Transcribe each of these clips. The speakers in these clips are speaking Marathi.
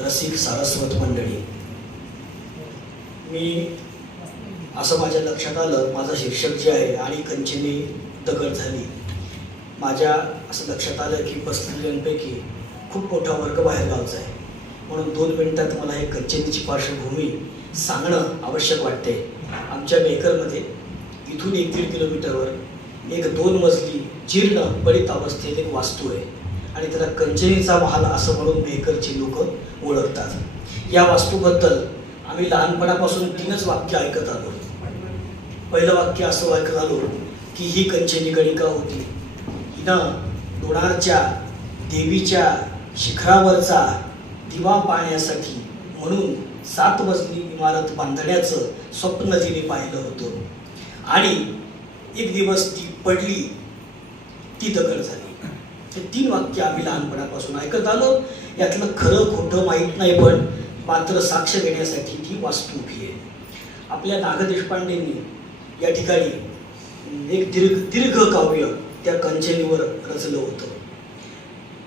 रसिक सारस्वत मंडळी, मी असं माझ्या लक्षात आलं, माझं शिक्षक जे आहे आणि कंचनी दगड झाली, माझ्या असं लक्षात आलं की बसलेल्यांपैकी खूप मोठा वर्ग बाहेरगावचा आहे, म्हणून 2 मिनिटात मला हे कंचनीची पार्श्वभूमी सांगणं आवश्यक वाटते. आमच्या मेहकरमध्ये इथून 1-1.5 किलोमीटरवर एक 2 मजली जीर्ण पडित अवस्थेत एक वास्तू आहे आणि त्याला कंचनीचा महाल असं म्हणून मेहकरची लोक ओळखतात. या वास्तूबद्दल आम्ही लहानपणापासून 3च वाक्य ऐकत आलो. पहिलं वाक्य असं ऐकत आलो की ही कंचनी गणिका होती, हिनं लोणारच्या देवीच्या शिखरावरचा दिवा पाहण्यासाठी म्हणून 7 मजली इमारत बांधण्याचं स्वप्न तिने पाहिलं होतं आणि एक दिवस ती पडली, ती दगड झाली. हे 3 वाक्य आम्ही लहानपणापासून ऐकत आलो. यातलं खरं खोटं माहीत नाही, पण मात्र साक्ष देण्यासाठी ती वास्तू उभी आहे. आपल्या नाग देशपांडेंनी या ठिकाणी एक दीर्घ काव्य त्या कंचनीवर रचलं होतं.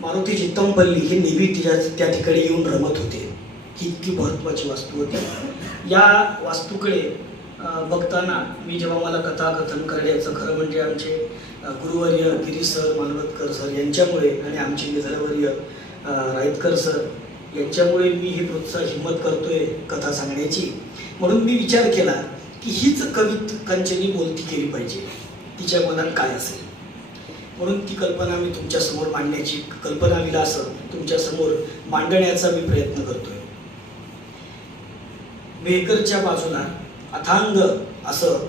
मारुती चित्तमपल्ली हे नेहमी त्या ठिकाणी येऊन रमत होते. ही इतकी महत्त्वाची वास्तू होती. या वास्तूकडे बघताना मी जेव्हा मला कथाकथन करण्याचं, खरं म्हणजे आमचे गुरुवर्य गिरीश सर मालवतकर सर यांच्यामुळे आणि आमचे मित्रवर्य राईतकर सर यांच्यामुळे मी ही हिंमत करतोय कथा सांगण्याची. म्हणून मी विचार केला की हीच कंचनी बोलती केली पाहिजे, तिच्या मनात काय असेल. म्हणून ती कल्पना मी तुमच्यासमोर मांडण्याची, कल्पना विलास तुमच्यासमोर मांडण्याचा मी प्रयत्न करतोय. मेहकरच्या बाजूला अथांग असं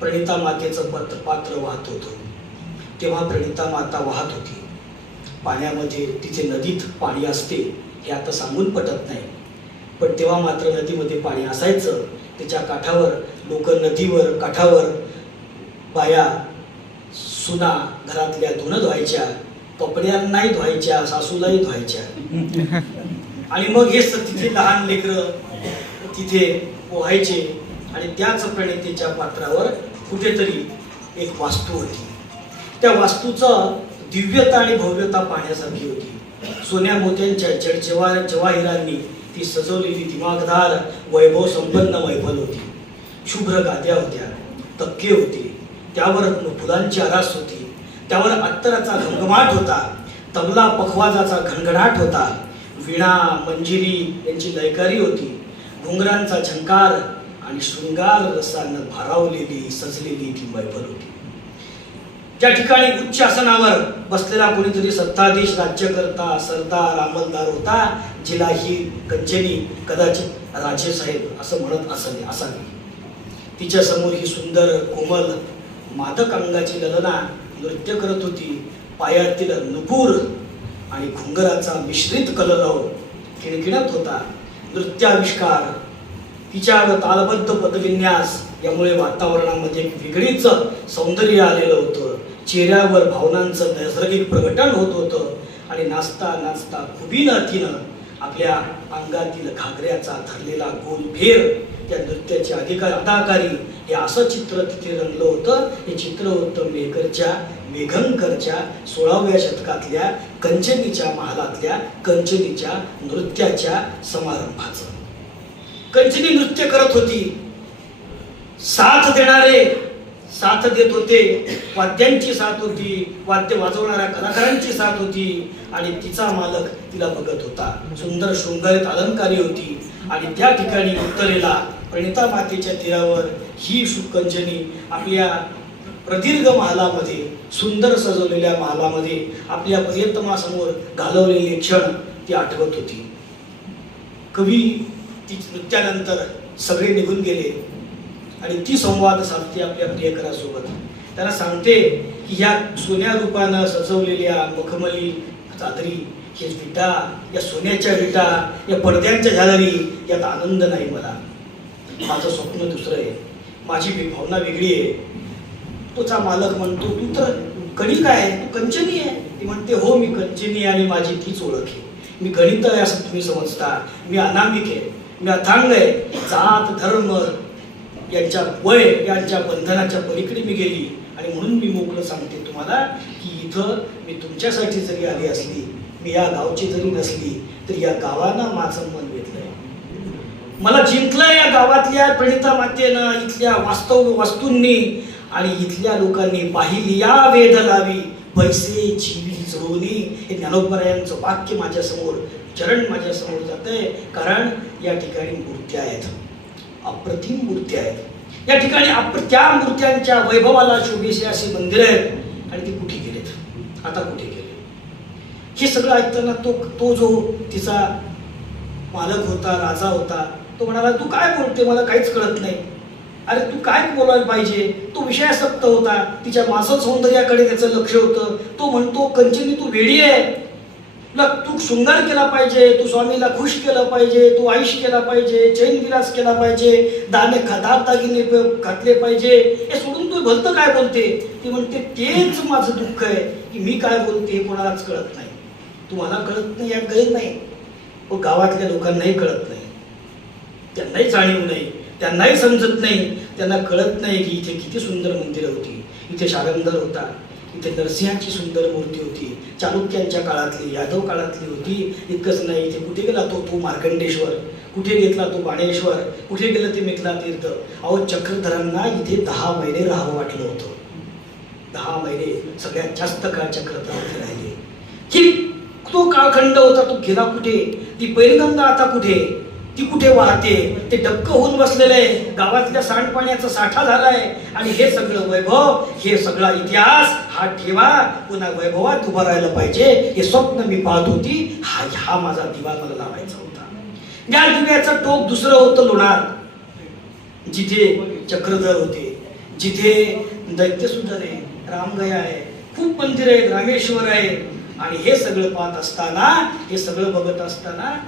प्रणिता मातेचं पात्र वाहत होतं. तेव्हा प्रणिता माता वाहत होती पाण्यामध्ये. तिथे नदीत पाणी असते हे आता सांगून पटत नाही, पण तेव्हा मात्र नदीमध्ये पाणी असायचं. त्याच्या काठावर लोक, नदीवर काठावर बाया सुना घरातल्या धुणं धुवायच्या, कपड्यांनाही धुवायच्या, सासूलाही धुवायच्या. आणि मग हे तिथे लहान लेकरं तिथे पोहायचे आणि त्याच प्रणितेच्या पात्रावर कुठेतरी एक वास्तू होती. त्या वास्तूचं दिव्यता आणि भव्यता पाहण्यासारखी होती. सोन्या मोत्यांच्या जवाहिरांनी ती सजवलेली दिमागदार वैभव संपन्न मैफल होती. शुभ्र गाद्या होत्या, तक्के होते, त्यावर फुलांची आरास होती, त्यावर अत्तराचा घमघमाट होता, तबला पखवाजाचा घणघणाट होता, वीणा मंजिरी यांची लयकारी होती, घुंगरांचा झंकार आणि शृंगार रसानं भारावलेली सजलेली ती मैफल होती. ज्या ठिकाणी उच्च आसनावर बसलेला कोणीतरी सत्ताधीश, राज्यकर्ता, सरदार, अंमलदार होता, जिला ही कंचनी कदाचित राजेसाहेब असं म्हणत असावी. तिच्या समोर ही सुंदर कोमल मादक अंगाची ललना नृत्य करत होती. पायातील नुपूर आणि घुंगराचा मिश्रित कलरव खिणखिणत होता. नृत्याविष्कार, तिच्यावर तालबद्ध पदविन्यास यामुळे वातावरणामध्ये एक वेगळीच सौंदर्य आलेलं होतं. चेहऱ्यावर भावनांचं नैसर्गिक प्रकटन होत होतं आणि नाचता नाचता खुबीनं तिनं आपल्या अंगातील घागऱ्याचा धरलेला गोल फेर, त्या नृत्याची अदाकारी, हे असं चित्र तिथे रंगलं होतं. हे चित्र होतं मेघंकरच्या 16व्या शतकातल्या कंचनीच्या महालातल्या कंचनीच्या नृत्याच्या समारंभाचं. कंचनी नृत्य करत होती. साथ देणारे साथ देत होते, वाद्यांची साथ होती, वाद्य वाजवणाऱ्या कलाकारांची साथ होती आणि तिचा मालक तिला बघत होता. सुंदर शृंगारित अलंकारी होती आणि त्या ठिकाणी उत्तरेला प्रणिता मातेच्या तीरावर ही कंचनी आपल्या प्रदीर्घ महालामध्ये, सुंदर सजवलेल्या महालामध्ये आपल्या प्रियतमासमोर घालवलेले क्षण ती आठवत होती. कवी ती नृत्यानंतर सगळे निघून गेले आणि ती संवाद साधते आपल्या प्रियकरासोबत. त्यांना सांगते की ह्या सोन्या रूपानं सजवलेल्या मखमली चादरी, हे विटा, या सोन्याच्या विटा, या पडद्यांच्या झालरी, यात आनंद नाही मला. माझं स्वप्न दुसरं आहे, माझी भावना वेगळी आहे. तोचा मालक म्हणतो, तू तर गणिका आहे, तू कंचनी आहे. ती म्हणते, हो मी कंचनी आहे आणि माझी तीच ओळख आहे. मी गणित आहे असं तुम्ही समजता, मी अनामिक आहे, मी अथांग आहे. जात धर्म यांच्या वय यांच्या बंधनाच्या पलीकडे मी गेली आणि म्हणून मी मोकळं सांगते तुम्हाला की इथं मी तुमच्यासाठी जरी आली असली, मी या गावची जरी नसली तरी या गावानं माझं मन वेधलंय. मला जिंकलंय या गावातल्या प्रणिता मातेनं, इथल्या वास्तव वस्तूंनी आणि इथल्या लोकांनी पाहिली या वेध लावी पैसे जीवी जुळवणी. हे ज्ञानोबरायांचं वाक्य माझ्यासमोर, चरण माझ्यासमोर जातंय. कारण या ठिकाणी मूर्त्या आहेत, अप्रतिम मूर्त्या आहेत. या ठिकाणी त्या मूर्त्यांच्या वैभवाला शोभेशी अशी मंदिर आहेत आणि ती कुठे गेलेत, आता कुठे गेले? हे सगळं ऐकताना तो जो तिचा मालक होता, राजा होता, तो म्हणाला तू काय बोलते, मला काहीच कळत नाही. अरे तू काय बोलायला पाहिजे? तो विषयासक्त होता, तिच्या मासद सौंदर्याकडे त्याचं लक्ष होतं. तो म्हणतो कंचनी तू वेडी आहे, तुला तू शृंगार केला पाहिजे, तू स्वामीला खुश केलं पाहिजे, तू आयुष केला पाहिजे, चैन विलास केला पाहिजे, दागदागिने घातले पाहिजे. हे सोडून तू भलतं काय बोलते? ती म्हणते तेच माझं दुःख आहे की मी काय बोलते हे कोणालाच कळत नाही. तुम्हाला कळत नाही यात गैर नाही, पण गावातल्या लोकांनाही कळत नाही, त्यांनाही जाणीव नाही, त्यांनाही समजत नाही. त्यांना कळत नाही की इथे किती सुंदर मंदिरं होती, इथे शारंदर होता, इथे नरसिंहाची सुंदर मूर्ती होती, चालुक्यांच्या काळातली, यादव काळातली होती. इतकंच नाही, इथे कुठे गेला तो मार्कंडेश्वर, कुठे घेतला तो बाणेश्वर, कुठे गेलं ते मिथिला तीर्थ. अहो चक्रधरांना इथे 10 महिने राहावं वाटलं होतं. 10 महिने सगळ्यात जास्त काळ चक्रधर राहिले. की तो काळखंड होता, तो गेला कुठे? ती पैलगंगा आता कुठे? ती कुठे वाहते? ते डबकं होऊन बसलेले गावातल्या सांडपाण्याचा साठा झालाय. आणि हे सगळं वैभव, हे सगळा इतिहास हा ठेवा, पुन्हा वैभवात उभा राहायला पाहिजे हे स्वप्न मी पाहत होती. हा माझा दिवा मला लावायचा होता. या दिव्याचं टोक दुसरं होतं लोणार, जिथे चक्रधर होते, जिथे दैत्यसुदन आहे, रामगया आहे, खूप मंदिर आहेत, रामेश्वर आहे. आणि हे सगळं पाहत असताना, हे सगळं बघत असताना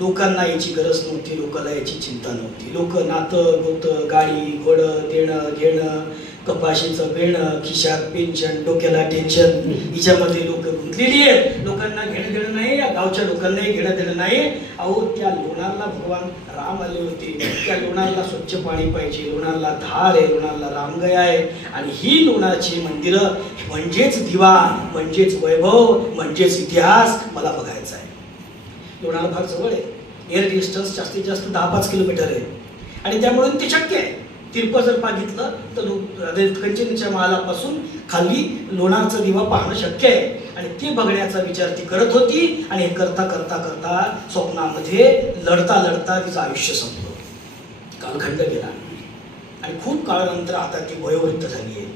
लोकांना याची गरज नव्हती, लोकांना याची चिंता नव्हती. लोक नातं गोतं, गाडी घोडं, देणं घेणं, कपाशीचं बेणं, खिशात पेन्शन, डोक्याला टेन्शन, हिच्यामध्ये लोक गुंतलेली आहेत. लोकांना घेणं देणं नाही, या गावच्या लोकांनाही घेणं देणं नाही. अहो त्या लोणारला भगवान राम आले होते, त्या लोणारला स्वच्छ पाणी पाहिजे, लोणारला धार आहे, लोणारला रामगया आहे. आणि ही लोणारची मंदिरं म्हणजेच दिवा, म्हणजेच वैभव, म्हणजेच इतिहास मला बघायचा आहे. लोणार फार जवळ आहे, एअर डिस्टन्स जास्तीत जास्त 10-5 किलोमीटर आहे. आणि त्यामुळे ते शक्य आहे. तिरपं जर पागितलं तर कंचनीच्या महालापासून खाली लोणारचा दिवा पाहणं शक्य आहे. आणि ते बघण्याचा विचार ती करत होती. आणि हे करता करता करता स्वप्नामध्ये लढता लढता तिचं आयुष्य संपलं, कालखंड गेला. आणि खूप काळानंतर आता ती वयोवृद्ध झाली आहे.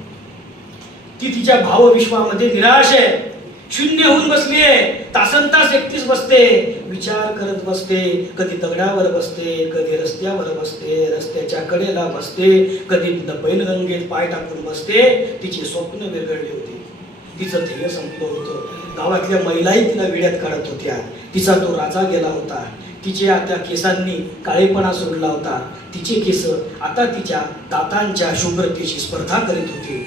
ती तिच्या भावविश्वामध्ये निराश आहे, शून्य होऊन बसली आहे. तासनतास एकटीच बसते, विचार करत बसते. कधी दगडावर बसते, कधी रस्त्यावर बसते, रस्त्याच्या कडेला बसते, कधी पैलगंगेत पाय टाकून बसते. तिची स्वप्न विरघळली होती, तिचं ध्येय संपलं होतं. गावातल्या महिलाही तिला वेड्यात काढत होत्या. तिचा तो राजा गेला होता, तिच्या त्या केसांनी काळेपणा सोडला होता. तिचे केस आता तिच्या दातांच्या शुभ्रतेची स्पर्धा करीत होते.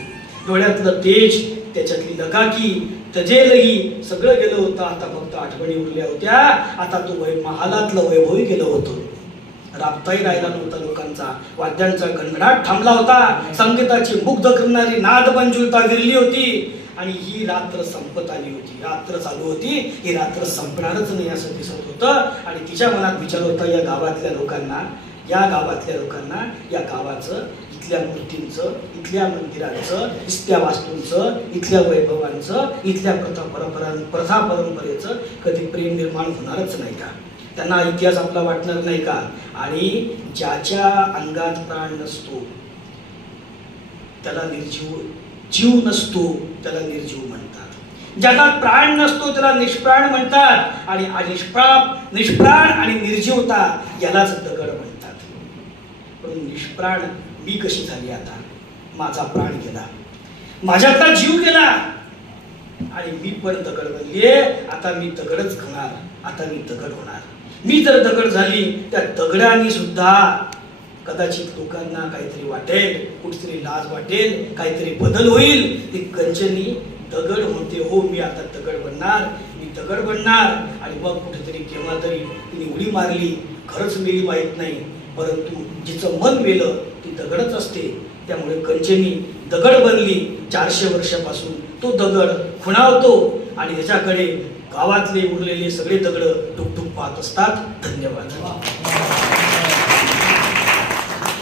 डोळ्यातलं तेज, त्याच्यातली लगाकी, तजेलही सगळं गेलं होतं. आता फक्त आठवणी उरल्या होत्या. आता तो महालातलं वैभवही गेलं होतं. राबताही राहिला नव्हता लोकांचा. वाद्यांचा गणगणाट थांबला होता. संगीताची मुग्ध करणारी नाद मंजुळता विरली होती. आणि ही रात्र संपत आली होती, रात्र चालू होती. ही रात्र संपणारच नाही असं दिसत होतं. आणि तिच्या मनात विचार होता, या गावातल्या लोकांना, या गावाचं, इथल्या मूर्तींचं, इथल्या मंदिरांचं, इथल्या वास्तूंचं, इथल्या वैभवांचं, इथल्या प्रथा परंपरेचं कधी प्रेम निर्माण होणारच नाही का? त्यांना इतिहास आपला वाटणार नाही का? आणि ज्याच्या अंगात प्राण नसतो त्याला जीव नसतो त्याला निर्जीव म्हणतात. ज्याला प्राण नसतो त्याला निष्प्राण म्हणतात. आणि निष्प्राण आणि निर्जीवता यालाच दगड म्हणतात. पण निष्प्राण मी कशी झाली आता? माझा प्राण गेला, माझ्यातला जीव गेला आणि मी पण दगड बनलीये. आता मी दगडच खाणार, आता मी दगड होणार. मी जर दगड झाली, त्या दगडाने सुद्धा कदाचित लोकांना काहीतरी वाटेल, कुठेतरी लाज वाटेल, काहीतरी बदल होईल. ती कंचनी दगड होते. हो, मी आता दगड बनणार, मी दगड बनणार. आणि मग कुठेतरी केव्हा तरी तिने उडी मारली, खरंच मेली माहीत नाही, परंतु जिचं मन मेलं ती दगडच असते. त्यामुळे कंचनी दगड बनली. 400 वर्षापासून तो दगड खुणावतो आणि त्याच्याकडे गावातले उरलेले सगळे दगड टुकटुक पाहत असतात. धन्यवाद.